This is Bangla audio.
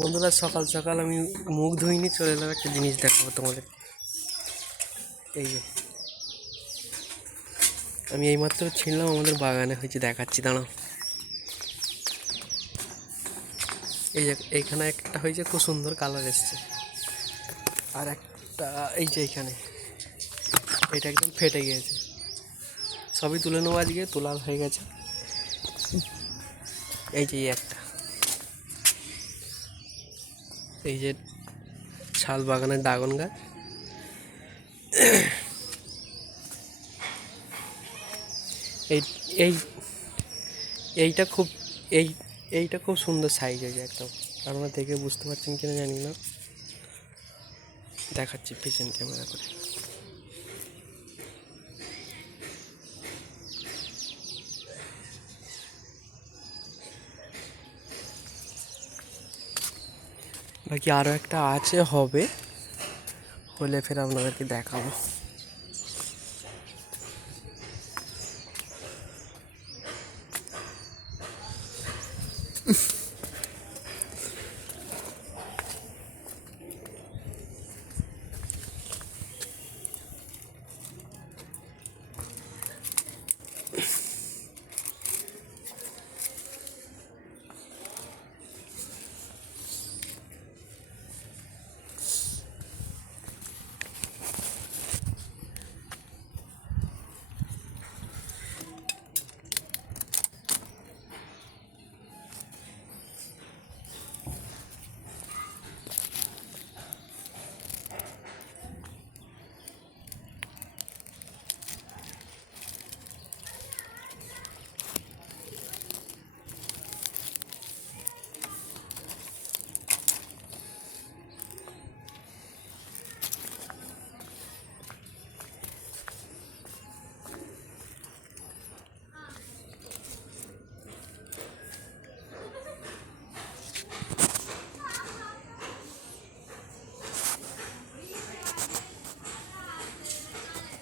বন্ধুরা, সকাল সকাল আমি মুখ ধুইনি চলে এলাম একটা জিনিস দেখাবো তোমাদের। এই যে আমি এইমাত্র ছিলাম আমাদের বাগানে, হয়েছে দেখাচ্ছি, দাঁড়াও। এই যে এইখানে একটা হয়েছে, খুব সুন্দর কালার এসছে। আর একটা এই যে এইখানে এটা একদম ফেটে গিয়েছে। সবই তুলে নেবো, আজকে তোলা হয়ে গেছে। এই যে একটা, এই যে শাল বাগানের ড্রাগন গাছ। এই এই এইটা খুব এই এইটা খুব সুন্দর সাইজ হয়েছে একদম। আপনারা দেখে বুঝতে পারছেন কিনা জানি না, দেখাচ্ছি পিছন ক্যামেরা করে। বাকি আরও একটা আছে, হবে, হলে ফের আপনাদেরকে দেখাবো।